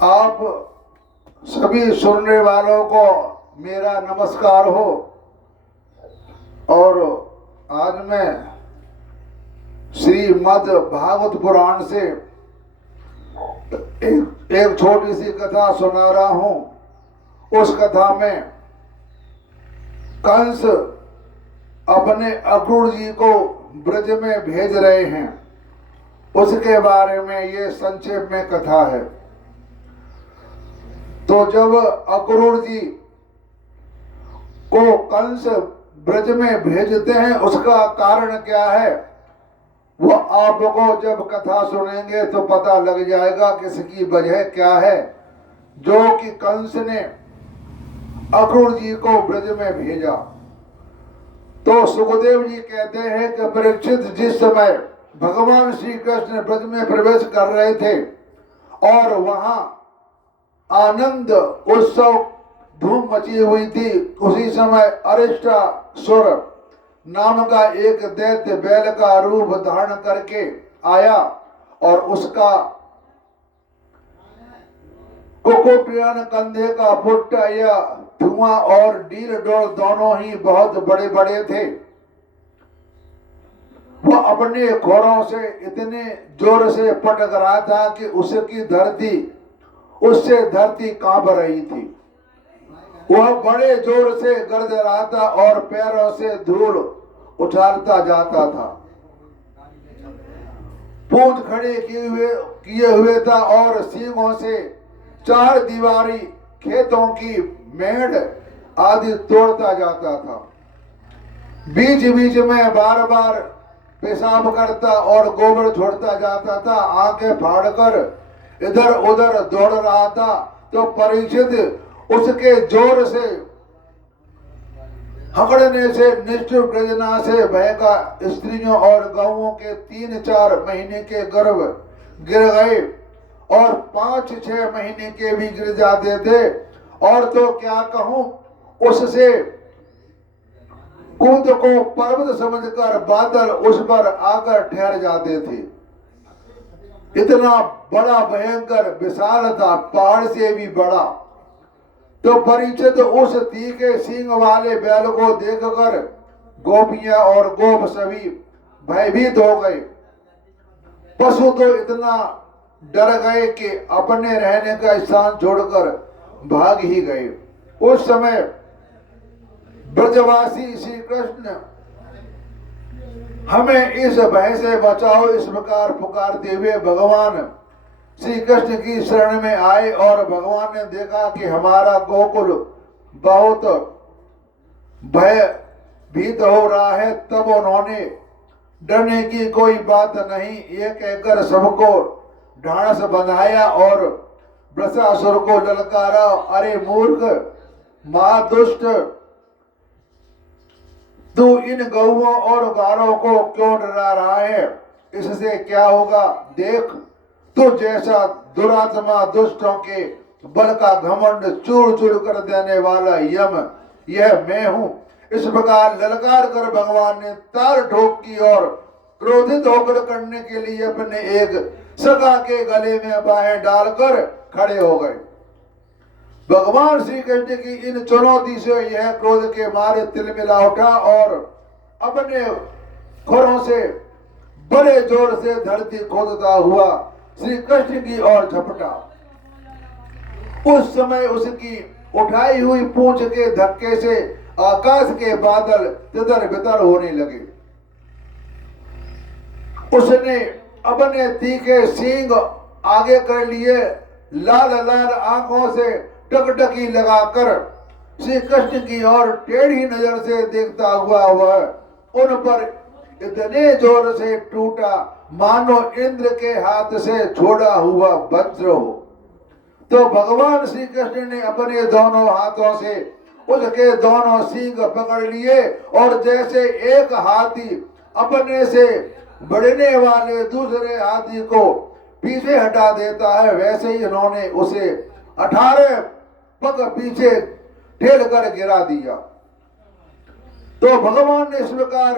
आप सभी सुनने वालों को मेरा नमस्कार हो। और आज मैं श्रीमद् भागवत पुराण से एक छोटी सी कथा सुना रहा हूं। उस कथा में कंस अपने अक्रूर जी को ब्रज में भेज रहे हैं, उसके बारे में ये संक्षेप में कथा है। तो जब अक्रूर जी को कंस ब्रज में भेजते हैं, उसका कारण क्या है वो आपको जब कथा सुनेंगे तो पता लग जाएगा किसकी वजह क्या है जो कि कंस ने अक्रूर जी को ब्रज में भेजा। तो सुखदेव जी कहते हैं कि परीक्षित जिस समय भगवान श्री कृष्ण ब्रज में प्रवेश कर रहे थे और वहां आनंद उत्सव धूम मची हुई थी, उसी समय अरिष्टासुर नाम का एक दैत्य बैल का रूप धारण करके आया और उसका कुकुटियान कंधे का पुट्टा या धुआं और डील डोल दोनों ही बहुत बड़े बड़े थे। वह अपने खोरों से इतने जोर से पटक रहा था कि उससे धरती कांप रही थी। वह बड़े जोर से गर्ज रहा था और पैरों से धूल उछालता जाता था। पूंछ खड़े किए हुए था और सींगों से चार दीवारी खेतों की मेड़ आदि तोड़ता जाता था। बीच बीच में बार बार पेशाब करता और गोबर छोड़ता जाता था। आंखें फाड़कर इधर उधर दौड़ रहा था। तो परीक्षित उसके जोर से हकड़ने से निष्ठुर गर्जना से भय का स्त्रियों और गौओं के 3-4 महीने के गर्भ गिर गए और 5-6 महीने के भी गिर जाते थे। और तो क्या कहूं, उससे कूद को पर्वत समझकर बादल उस पर आकर ठहर जाते थे। इतना बड़ा भयंकर विशाल था, पहाड़ से भी बड़ा। तो परीक्षित उस तीखे सींग वाले बैल को देखकर गोपियां और गोप सभी भयभीत हो गए। पशु तो इतना डर गए कि अपने रहने का स्थान छोड़कर भाग ही गए। उस समय ब्रजवासी श्री कृष्ण हमें इस भय से बचाओ, इस प्रकार पुकारते हुए भगवान श्री कृष्ण की शरण में आए। और भगवान ने देखा कि हमारा गोकुल बहुत भय भीत हो रहा है, तब उन्होंने डरने की कोई बात नहीं ये कहकर सबको ढांढस बंधाया और वृषासुर को ललकारा, अरे मूर्ख महादुष्ट, तू इन गौओं और गारों को क्यों डरा रहा है? इससे क्या होगा? देख, तो जैसा दुरात्मा दुष्टों के बल का घमंड चूर चूर कर देने वाला यम यह मैं हूं। इस प्रकार ललकार कर भगवान ने तार ठोक की और क्रोधित होकर करने के लिए अपने एक सखा के गले में बाहें डालकर खड़े हो गए। भगवान श्री कृष्ण की इन चुनौती से यह क्रोध के मारे तिलमिला उठा और अपने खोरों से बड़े जोर से धरती खोदता हुआ श्री कृष्ण की ओर झपटा। उस समय उसकी उठाई हुई पूंछ के धक्के से आकाश के बादल तितर बितर होने लगे। उसने अपने तीखे सींग आगे कर लिए, लाल लाल आंखों से टकटकी लगाकर श्री कृष्ण की ओर टेढ़ी नजर से देखता हुआ वह उन पर इतने जोर से टूटा मानो इंद्र के हाथ से छोड़ा हुआ वज्र हो। तो भगवान श्री कृष्ण ने अपने दोनों हाथों से उसके दोनों सींग पकड़ लिए और जैसे एक हाथी अपने से बढ़ने वाले दूसरे हाथी को पीछे हटा देता है, वैसे ही इन्होंने उसे 18 पग पीछे ठेल कर गिरा दिया। तो भगवान ने इस प्रकार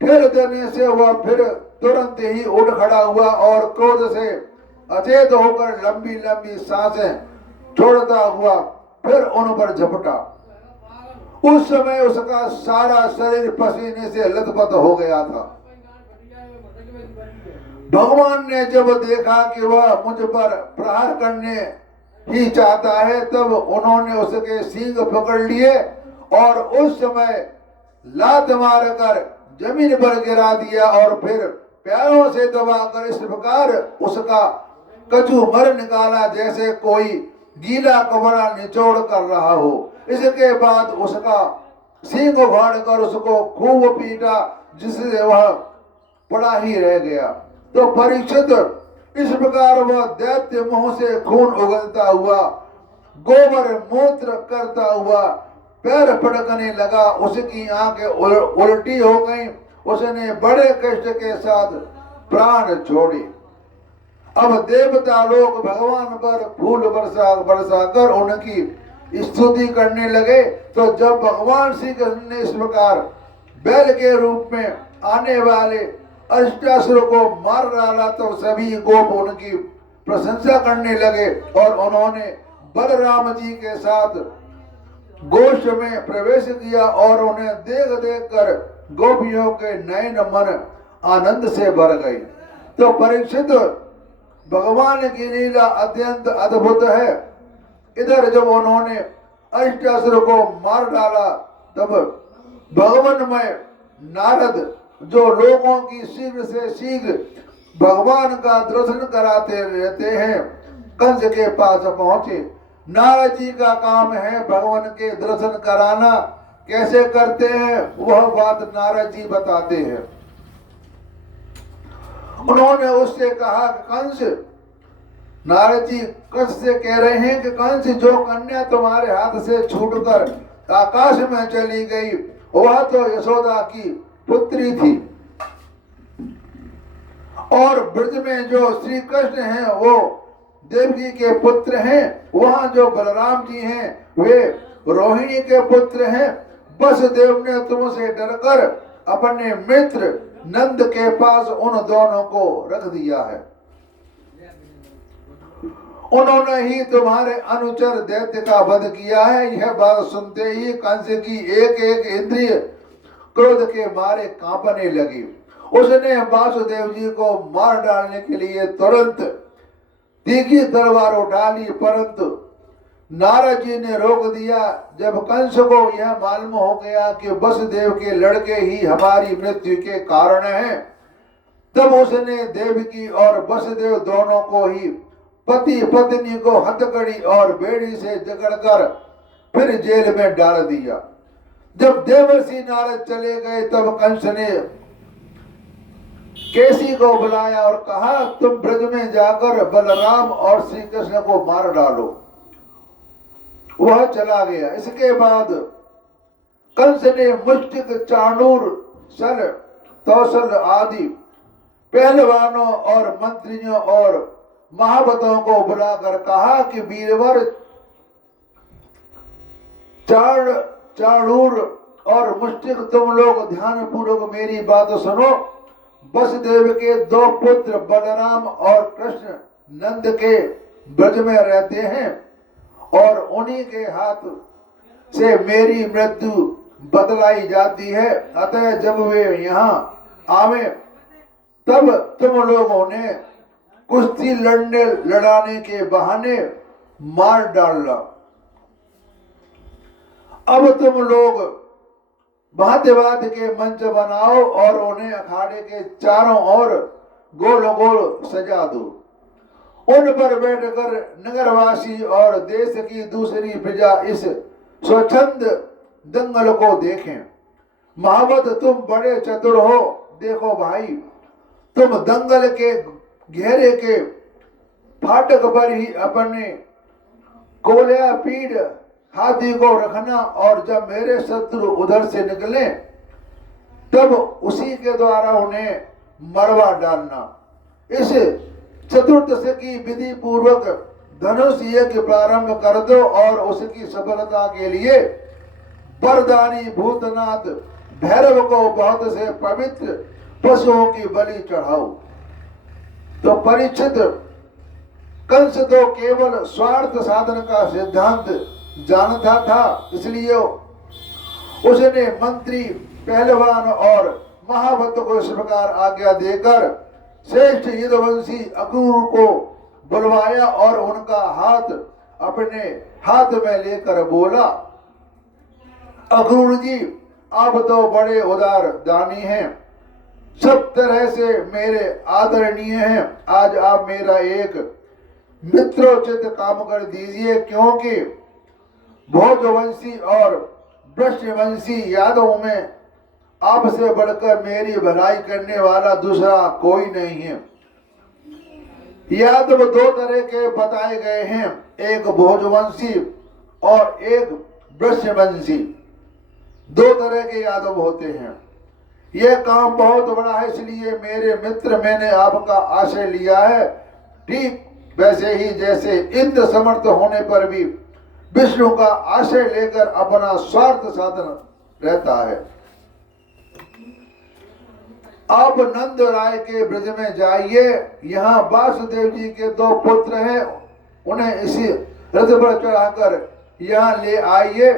ठेल देने से वह फिर तुरंत ही उठ खड़ा हुआ और क्रोध से अचेत होकर लंबी लंबी सांसें छोड़ता हुआ फिर उन पर झपटा। उस समय उसका सारा शरीर पसीने से लथपथ हो गया था। भगवान ने जब देखा कि वह मुझ पर प्रहार करने ही चाहता है, तब उन्होंने उसके सींग पकड़ लिए और उस समय लात मारकर जमीन पर गिरा दिया और फिर पैरों से दबाकर इस प्रकार उसका कचू मर निकाला जैसे कोई गीला कपड़ा निचोड़ कर रहा हो। इसके बाद उसका सींग उखाड़ कर उसको खूब पीटा, जिससे वह पड़ा ही रह गया। तो परीक्षित, इस प्रकार वह दैत्य मुंह से खून उगलता हुआ, गोबर मूत्र करता हुआ पैर फड़कने लगा। उसकी आंखें उल्टी हो गईं। उसने बड़े कष्ट के साथ प्राण छोड़े। अब देवता लोग भगवान पर फूल बरसा कर उनकी स्तुति करने लगे। तो जब भगवान श्री कृष्ण ने इस प्रकार बैल के रूप में आने वाले अष्टासुर को मार डाला, तो सभी गोप उनकी प्रशंसा करने लगे और उन्होंने बलराम जी के साथ गोष्ठ में प्रवेश किया और उन्हें देख देख कर गोपियों के नयन मन आनंद से भर गई। तो परीक्षित, भगवान की लीला अत्यंत अद्भुत है। इधर जब उन्होंने अष्टासुर को मार डाला, तब भगवानमय नारद, जो लोगों की शीघ्र से शीघ्र भगवान का दर्शन कराते रहते हैं, कंस के पास पहुंचे। नारद जी का काम है भगवान के दर्शन कराना। कैसे करते हैं वह बात नारद जी बताते हैं। उन्होंने उससे कहा कि कंस, नारद जी कंस से कह रहे हैं कि कंस, जो कन्या तुम्हारे हाथ से छूटकर आकाश में चली गई, वह तो यशोदा की पुत्री थी, और ब्रज में जो श्री कृष्ण हैं वो देवकी के पुत्र हैं। वहां जो बलराम जी हैं वे रोहिणी के पुत्र हैं। वसुदेव ने तुमसे डरकर अपने मित्र नंद के पास उन दोनों को रख दिया है। उन्होंने ही तुम्हारे अनुचर दैत्य का वध किया है। यह बात सुनते ही कंस की एक एक इंद्रिय क्रोध के मारे कांपने लगी। उसने वासुदेव जी को मार डालने के लिए तुरंत तीखी तलवार उठा ली, परंतु नारद जी ने रोक दिया। जब कंस को यह मालूम हो गया कि वसुदेव के लड़के ही हमारी मृत्यु के कारण हैं, तब उसने देवकी और वसुदेव दोनों को ही पति पत्नी को हथकड़ी और बेड़ी से जकड़कर फिर जेल में डाल दिया। जब देवर्षि नारद चले गए, तब कंस ने केसी को बुलाया और कहा, तुम ब्रज में जाकर बलराम और श्री कृष्ण को मार डालो। वह चला गया। इसके बाद कंस ने मुष्टिक, चाणूर, सल, तौसल आदि पहलवानों और मंत्रियों और महावतों को बुलाकर कहा कि वीरवर, चाणूर और मुष्टिक, तुम लोग ध्यान पूर्वक मेरी बात सुनो। वसुदेव के दो पुत्र बलराम और कृष्ण नंद के ब्रज में रहते हैं और उन्हीं के हाथ से मेरी मृत्यु बदलाई जाती है। अतः जब वे यहाँ आवे, तब तुम लोगों ने कुश्ती लड़ाने के बहाने मार डालना। अब तुम लोग भांति के मंच बनाओ और उन्हें अखाड़े के चारों ओर गोल गोल सजा दो। उन पर बैठकर नगरवासी और देश की दूसरी प्रजा इस स्वच्छंद दंगल को देखें। महावत, तुम बड़े चतुर हो। देखो भाई, तुम दंगल के घेरे के फाटक पर ही अपने कोलिया पीड़ हाथी को रखना, और जब मेरे शत्रु उधर से निकले तब उसी के द्वारा उन्हें मरवा डालना। इस चतुर्दश की विधि पूर्वक धनुष यज्ञ प्रारंभ कर दो और उसकी सफलता के लिए वरदानी भूतनाथ भैरव को बहुत से पवित्र पशुओं की बलि चढ़ाओ। तो परीक्षित, कंस तो केवल स्वार्थ साधन का सिद्धांत जानता था, इसलिए उसने मंत्री, पहलवान और महाभक्त को इस प्रकार आज्ञा देकर श्रेष्ठ यदुवंशी अक्रूर को बुलवाया और उनका हाथ अपने हाथ में लेकर बोला, अक्रूर जी, आप तो बड़े उदार दानी हैं, सब तरह से मेरे आदरणीय हैं। आज आप मेरा एक मित्रोचित काम कर दीजिए, क्योंकि भोजवंशी और वृषवंशी यादवों में आपसे बढ़कर मेरी भलाई करने वाला दूसरा कोई नहीं है। यादव दो तरह के बताए गए हैं, एक भोजवंशी और एक वृषवंशी। दो तरह के यादव होते हैं। यह काम बहुत बड़ा है, इसलिए मेरे मित्र मैंने आपका आश्रय लिया है। ठीक वैसे ही जैसे इंद्र समर्थ होने पर भी विष्णु का आश्रय लेकर अपना स्वार्थ साधन रहता है। अब नंद राय के ब्रज में जाइए, यहाँ वासुदेव जी के दो पुत्र हैं, उन्हें इसी रथ पर चढ़ाकर यहाँ ले आइए।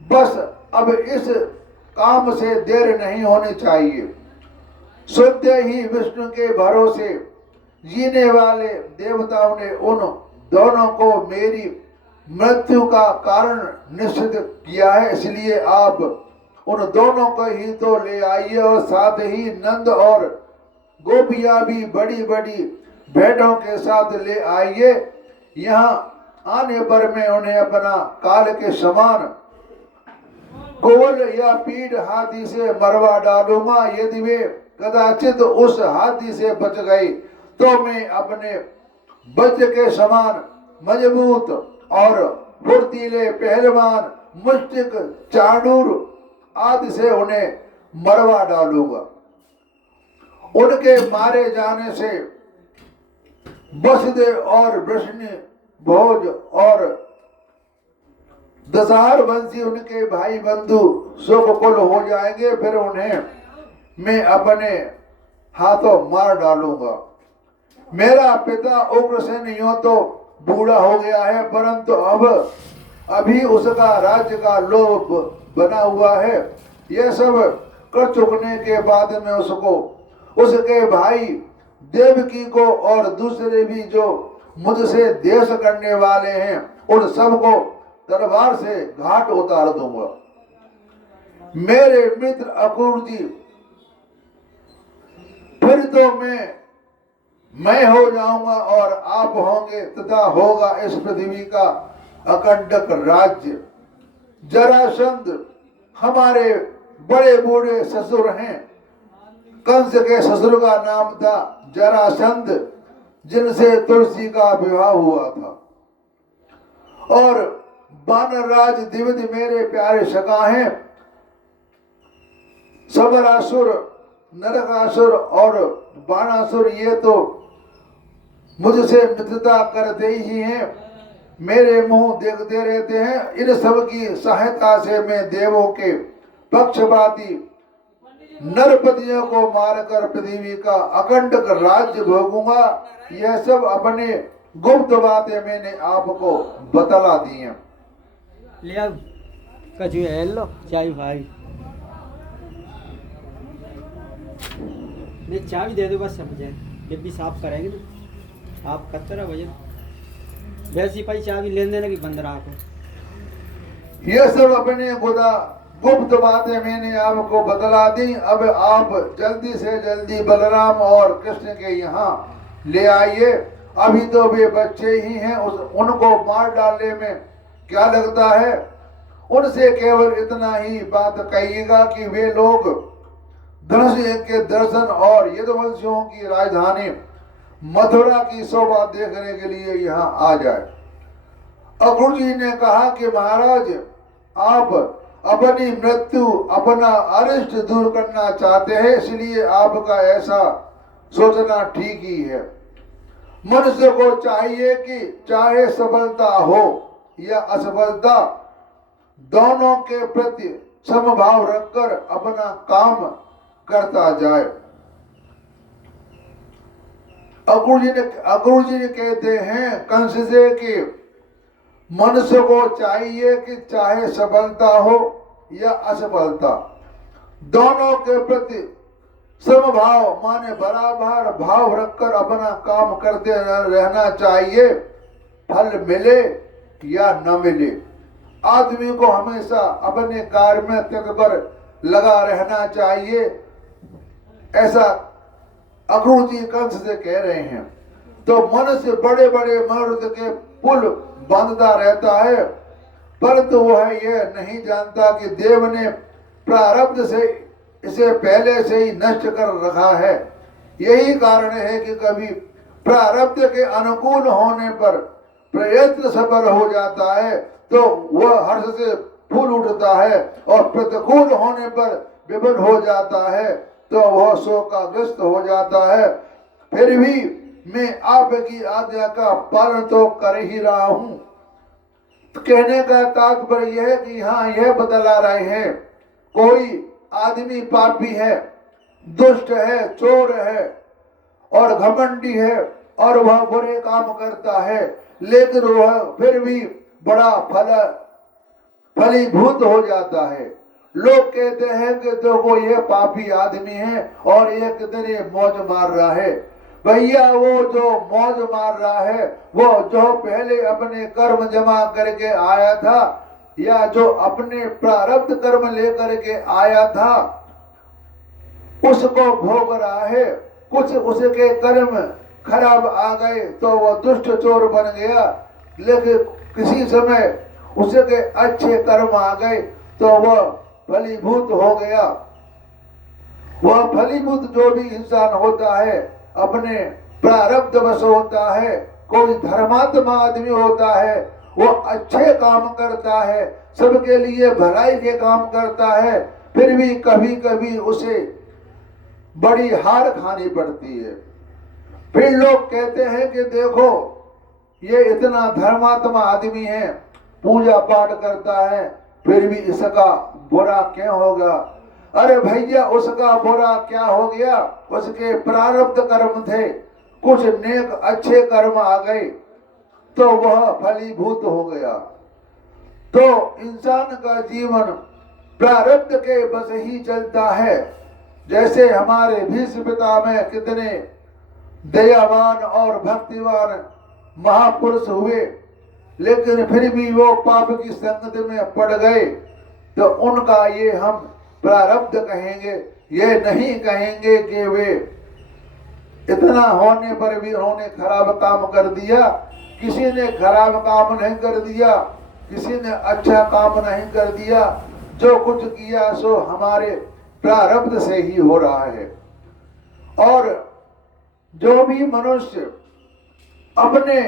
बस अब इस काम से देर नहीं होनी चाहिए। सुनते ही विष्णु के भरोसे जीने वाले देवताओं ने उन दोनों को मेरी मृत्यु का कारण निश्चित किया है, इसलिए आप उन दोनों को ही तो ले आइए और साथ ही नंद और गोपियां भी बड़ी बड़ी भेड़ों के साथ ले आइए। यहाँ आने पर मैं उन्हें अपना काल के समान गोल या पीठ हाथी से मरवा डालूंगा। यदि वे कदाचित उस हाथी से बच गई तो मैं अपने वज्र के समान मजबूत और फुर्तीले पहलवान, मुष्टिक, चाणूर आदि से उन्हें मरवा डालूंगा। उनके मारे जाने से वसुदेव और वृष्णि, भोज और दशहर वंशी उनके भाई बंधु शोककुल हो जाएंगे। फिर उन्हें मैं अपने हाथों मार डालूंगा। मेरा पिता उग्रसेन यूं तो बूढ़ा हो गया है, परंतु अभी उसका राज्य का लोभ बना हुआ है। यह सब कर चुकने के बाद में उसको, उसके भाई देवकी को और दूसरे भी जो मुझसे देश करने वाले हैं, उन सबको तलवार से घाट उतार दूंगा। मेरे मित्र अक्रूर जी, फिर तो मैं हो जाऊंगा और आप होंगे, तथा होगा इस पृथ्वी का अकंटक राज्य। जरासंध हमारे बड़े बूढ़े ससुर हैं। कंस के ससुर का नाम था जरासंध, जिनसे तुलसी का विवाह हुआ था। और वानरराज द्विविध मेरे प्यारे सखा हैं। सबरासुर, नरकासुर और बाणासुर ये तो मुझसे मित्रता करते ही हैं, मेरे मुंह देखते रहते हैं। इन सब की सहायता से मैं देवों के पक्षपाती नरपतियों को मारकर पृथ्वी का अखंडक राज्य भोगूंगा। यह सब अपने गुप्त बातें मैंने आपको बतला दी हैं। ले आओ कछु है, लो चाय भाई, मैं चाबी दे दो बस, सब जाए डिब्बी साफ करेंगे ना। आप कतरा वजन वैसी पाई चाबी लेन देने की बंद रहा को। ये सब अपने गुप्त बातें मैंने आपको बतला दी। अब आप जल्दी से जल्दी बलराम और कृष्ण के यहाँ ले आइए। अभी तो वे बच्चे ही हैं, उनको मार डालने में क्या लगता है। उनसे केवल इतना ही बात कहिएगा कि वे लोग धनुष के दर्शन और यदुवंशियों की राजधानी मथुरा की शोभा देखने के लिए यहाँ आ जाए। अक्रूर जी ने कहा कि महाराज, आप अपनी मृत्यु, अपना अरिष्ट दूर करना चाहते हैं, इसलिए आपका ऐसा सोचना ठीक ही है। मनुष्य को चाहिए कि चाहे सफलता हो या असफलता, दोनों के प्रति समभाव रखकर अपना काम करता जाए। अक्रूर जी ने कहते हैं कंस से कि मनुष्य को चाहिए कि चाहे सफलता हो या असफलता, दोनों के प्रति समभाव माने बराबर भाव रखकर अपना काम करते रहना चाहिए, फल मिले या न मिले। आदमी को हमेशा अपने कार्य में तत्पर लगा रहना चाहिए, ऐसा अक्रूर जी कंस से कह रहे हैं। तो मनुष्य बड़े बड़े मर्द के पुल बांधता रहता है, परंतु वह यह नहीं जानता कि देव ने प्रारब्ध से इसे पहले से ही नष्ट कर रखा है। यही कारण है कि कभी प्रारब्ध के अनुकूल होने पर प्रयत्न सफल हो जाता है तो वह हर्ष से फूल उठता है, और प्रतिकूल होने पर विफल हो जाता है तो वह शोकाग्रस्त हो जाता है। फिर भी मैं आपकी आज्ञा का पालन तो कर ही रहा हूं। कहने का तात्पर्य यह है कि हाँ, यह बतला रहे हैं कोई आदमी पापी है, दुष्ट है, चोर है और घमंडी है और वह बुरे काम करता है, लेकिन वह फिर भी बड़ा फलीभूत हो जाता है। लोग कहते हैं कि देखो ये पापी आदमी है और ये कितने मौज मार रहा है। भैया वो जो मौज मार रहा है वो जो पहले अपने कर्म जमा करके आया था या जो अपने प्रारब्ध कर्म लेकर के आया था उसको भोग रहा है। कुछ उसके कर्म खराब आ गए तो वह दुष्ट चोर बन गया, लेकिन किसी समय उसके अच्छे कर्म आ गए तो वह फलीभूत हो गया। वह फलीभूत जो भी इंसान होता है अपने प्रारब्ध वश होता है। कोई धर्मात्मा आदमी होता है, वो अच्छे काम करता है, सबके लिए भलाई के काम करता है, फिर भी कभी कभी उसे बड़ी हार खानी पड़ती है। फिर लोग कहते हैं कि देखो ये इतना धर्मात्मा आदमी है, पूजा पाठ करता है, फिर भी इसका बुरा क्यों होगा। अरे भैया उसका बुरा क्या हो गया, उसके प्रारब्ध कर्म थे, कुछ नेक अच्छे कर्म आ गए तो वह फलीभूत हो गया। तो इंसान का जीवन प्रारब्ध के बस ही चलता है। जैसे हमारे भीष्म पितामह कितने दयावान और भक्तिवान महापुरुष हुए, लेकिन फिर भी वो पाप की संगत में पड़ गए, तो उनका ये हम प्रारब्ध कहेंगे, ये नहीं कहेंगे कि वे इतना होने पर भी उन्होंने खराब काम कर दिया। किसी ने खराब काम नहीं कर दिया, किसी ने अच्छा काम नहीं कर दिया। जो कुछ किया सो हमारे प्रारब्ध से ही हो रहा है। और जो भी मनुष्य अपने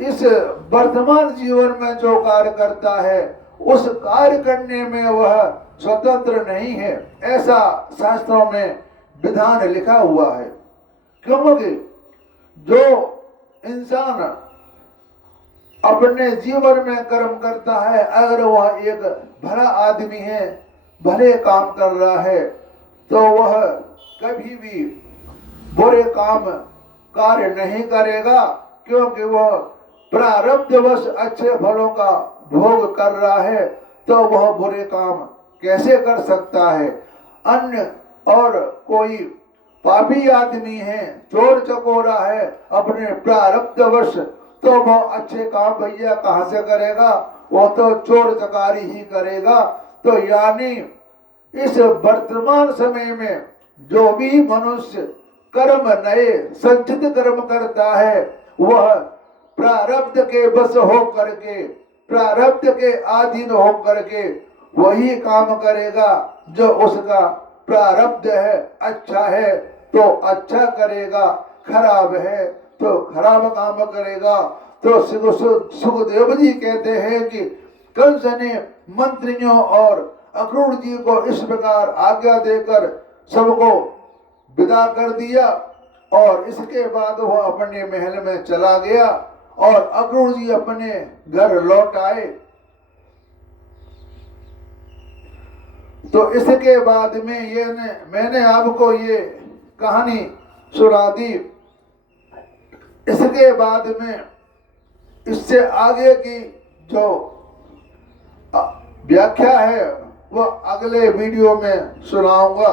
इस वर्तमान जीवन में जो कार्य करता है उस कार्य करने में वह स्वतंत्र नहीं है, ऐसा शास्त्रों में विधान लिखा हुआ है। क्योंकि जो इंसान अपने जीवन में कर्म करता है, अगर वह एक भला आदमी है, भले काम कर रहा है, तो वह कभी भी बुरे काम कार्य नहीं करेगा, क्योंकि वह प्रारब्धवश अच्छे फलों का भोग कर रहा है, तो वह बुरे काम कैसे कर सकता है। अन्य और कोई पापी आदमी है, चोर चकोरा है, अपने प्रारब्धवश, तो वह अच्छे काम भैया कहाँ से करेगा, वो तो चोर चकारी ही करेगा। तो यानी इस वर्तमान समय में जो भी मनुष्य कर्म नए संचित कर्म करता है वह प्रारब्ध के बस हो करके, प्रारब्ध के अधीन हो करके वही काम करेगा। जो उसका प्रारब्ध है अच्छा है तो अच्छा करेगा, खराब है तो खराब काम करेगा। तो सुखदेव जी कहते हैं कि कंस ने मंत्रियों और अक्रूर जी को इस प्रकार आज्ञा देकर सबको विदा कर दिया, और इसके बाद वह अपने महल में चला गया और अक्रूर जी अपने घर लौट आए। तो इसके बाद में मैंने आपको ये कहानी सुना दी। इसके बाद में इससे आगे की जो व्याख्या है वो अगले वीडियो में सुनाऊंगा।